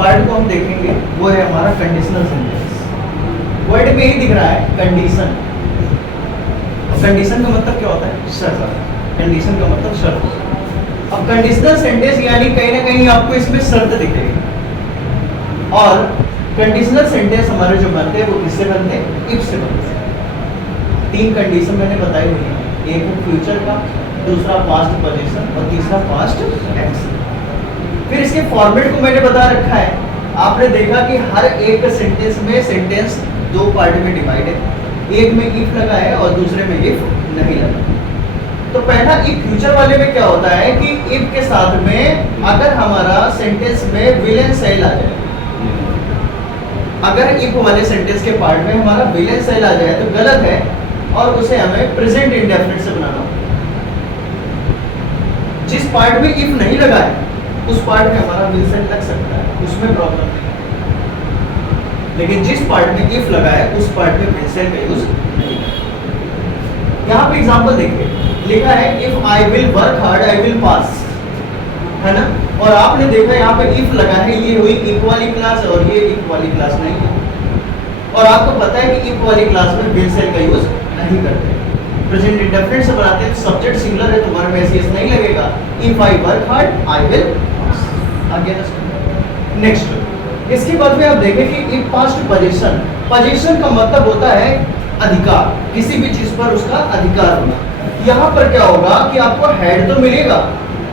Part को हम देखेंगे वो है हमारा कंडीशनल सेंटेंस। वर्ड में ही दिख रहा है कंडीशन, और कंडीशन का मतलब क्या होता है? शर्त। कंडीशन का मतलब शर्त। अब कंडीशनल सेंटेंस यानी कहीं ना कहीं आपको इसमें शर्त दिखेगी, और कंडीशनल सेंटेंस हमारे जो बनते हैं वो किससे बनते हैं? इफ से बनते हैं। 3 कंडीशन मैंने बताई हुई है, एक है फ्यूचर का, दूसरा पास्ट पोजीशन और तीसरा पास्ट एक्शन। फिर इसके फॉर्मेट को मैंने बता रखा है। आपने देखा कि हर एक सेंटेंस में सेंटेंस 2 पार्ट में डिवाइड है, एक में इफ लगा है और दूसरे में इफ नहीं लगा। तो पहला इफ फ्यूचर वाले में क्या होता है कि इफ के साथ में अगर हमारा सेंटेंस में विल एंड सेल आ जाए, अगर इफ वाले सेंटेंस के पार्ट में हमारा विल एंड सेल आ जाए तो गलत है, और उसे हमें प्रेजेंट इंडेफिनिट से बनाना होगा। जिस पार्ट में इफ नहीं लगा है उस पार्ट में हमारा विल सेल लग सकता है, उसमें प्रॉब्लम नहीं है, लेकिन जिस पार्ट में इफ लगा है उस पार्ट में विल सेल का यूज नहीं है। यहाँ पे एग्जांपल देखिए, लिखा है if I will work hard I will pass, है ना। और आपने देखा यहाँ पे इफ लगा है, ये हुई इफ वाली क्लास और ये इफ वाली क्लास नहीं है। और आपको पता है कि इफ वाली क्लास में विल सेल का यूज नहीं करते। प्रेजेंट इंडेफिनिट से बनाते हैं, सब्जेक्ट सिंगुलर है तो वर्ब में एस नहीं लगेगा। If I work hard I will pass. आगे नेक्स्ट, इसके बाद में आप देखें कि इफ पास्ट पोजीशन, पोजीशन का मतलब होता है अधिकार, किसी भी चीज पर उसका अधिकार होना। यहाँ पर क्या होगा कि आपको हेड तो मिलेगा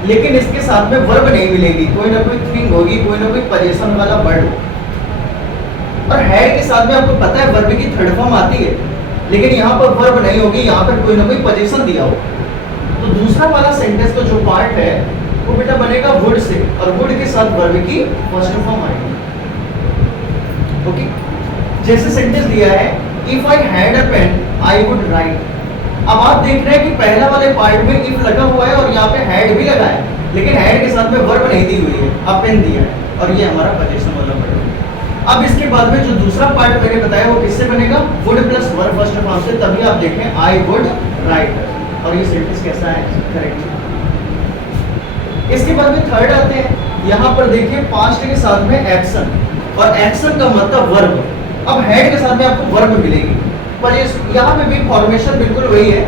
लेकिन इसके साथ में वर्ब नहीं मिलेगी, कोई ना कोई थिंग होगी, कोई ना कोई पोजीशन वाला वर्ड। और हेड के साथ में आपको पता है वर्ब की थर्ड फॉर्म आती है, लेकिन यहाँ पर वर्ब नहीं होगी, यहाँ पर कोई ना कोई पोजीशन दिया हो। तो दूसरा वाला सेंटेंस का जो पार्ट है वो बेटा बनेगा वुड से, और वुड के साथ वर्ब की फर्स्ट फॉर्म आएगी। ओके, जैसे सेंटेंस दिया है if I had a pen I would write. अब आप देख रहे हैं कि पहला वाले पार्ट में इफ लगा हुआ है और यहाँ पे हैड भी लगा है, लेकिन हैड के साथ में वर्ब नहीं दी हुई है, अब पेन दिया है, और ये हमारा पोजीशन वाला वर्ड है। अब इसके बाद में जो दूसरा पार्ट मैंने बताया वो किससे बनेगा? Would plus verb first form से, तभी आप देखें आई वुड राइट, और ये सेंटेंस कैसा है? करेक्ट। इसके बाद में थर्ड आते हैं, यहाँ पर देखिए पास्ट के साथ में एक्शन, और एक्शन का मतलब वर्ब। अब हेड के साथ में आपको वर्ब मिलेगी, पर यहाँ पे भी फॉर्मेशन बिल्कुल वही है,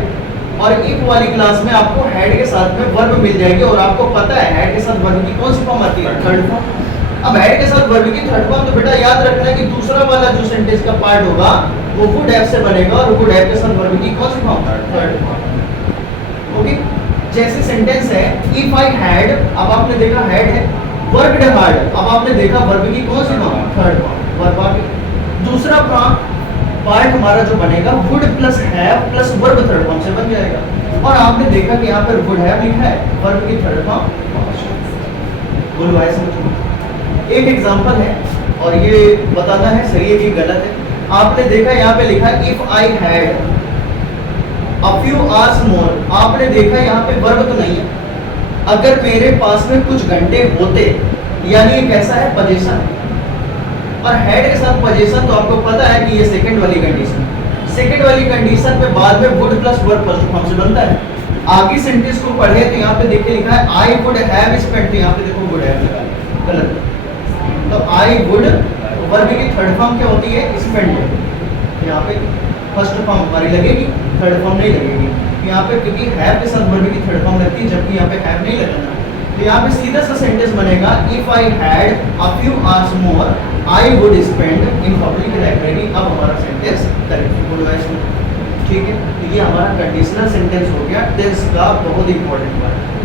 और इफ वाली क्लास में आपको हेड के साथ में वर्ब मिल जाएगी, और आपको पता है हेड के साथ वर्ब की कौन सी फॉर्म आती है? Third form. अब हेड के साथ वर्ब की थर्ड फॉर्म, तो बेटा याद रखना है कि दूसरा वाला जो सेंटेंस का पार्ट होगा वो वुड हैव से बनेगा, और वुड हैव के साथ वर्ब की कौन सी फॉर्म? Third form. ओके, जैसे सेंटेंस है इफ आई हैड, अब आपने देखा हैड है, वर्कड हार्ड, अब आपने देखा वर्ब की कौन सी फॉर्म? थर्ड फॉर्म, वर्ब आ गई। दूसरा पार्ट हमारा जो बनेगा would plus have plus verb third form से बन जाएगा, और आपने देखा कि यहाँ पर वुड हैव लिखा है, वर्ब की थर्ड फॉर्म। बोलो भाई समझो। एक एग्जांपल है, और ये बताना है सही है कि गलत है। आपने देखा यहाँ पे लिखा है if I had a few hours मोर, आपने देखा यहाँ पे वर्ब तो नहीं है, अगर मेरे पास में कुछ घंटे होते, यानी ये कैसा है? पोजीशन। और हेड के साथ पोजीशन तो आपको पता है कि ये सेकंड वाली कंडीशन, सेकंड वाली कंडीशन पे बाद में would plus verb first form से बनता है। आगे सेंटेंस को पढ़े तो यहाँ पे देखिए लिखा है आई वुड हैव स्पेंट, तो यहाँ पे देखो वुड हैव लगा, गलत। तो आई वुड, वर्ब की थर्ड फॉर्म क्या होती है? स्पेंड। यहाँ पे फर्स्ट फॉर्म हमारी लगेगी, थर्ड फॉर्म नहीं लगेगी। यहाँ पे क्योंकि हैव के साथ वर्ब की थर्ड फॉर्म लगती है, जबकि यहाँ पे हैव नहीं लगाना। तो यहाँ पे सीधा सा सेंटेंस बनेगा if I had a few hours more I would spend in public library. अब हमारा सेंटेंस करेक्ट, बोलो ऐसे, ठीक है। तो ये हमारा कंडीशनल सेंटेंस हो गया, टेंस का बहुत इंपॉर्टेंट पार्ट।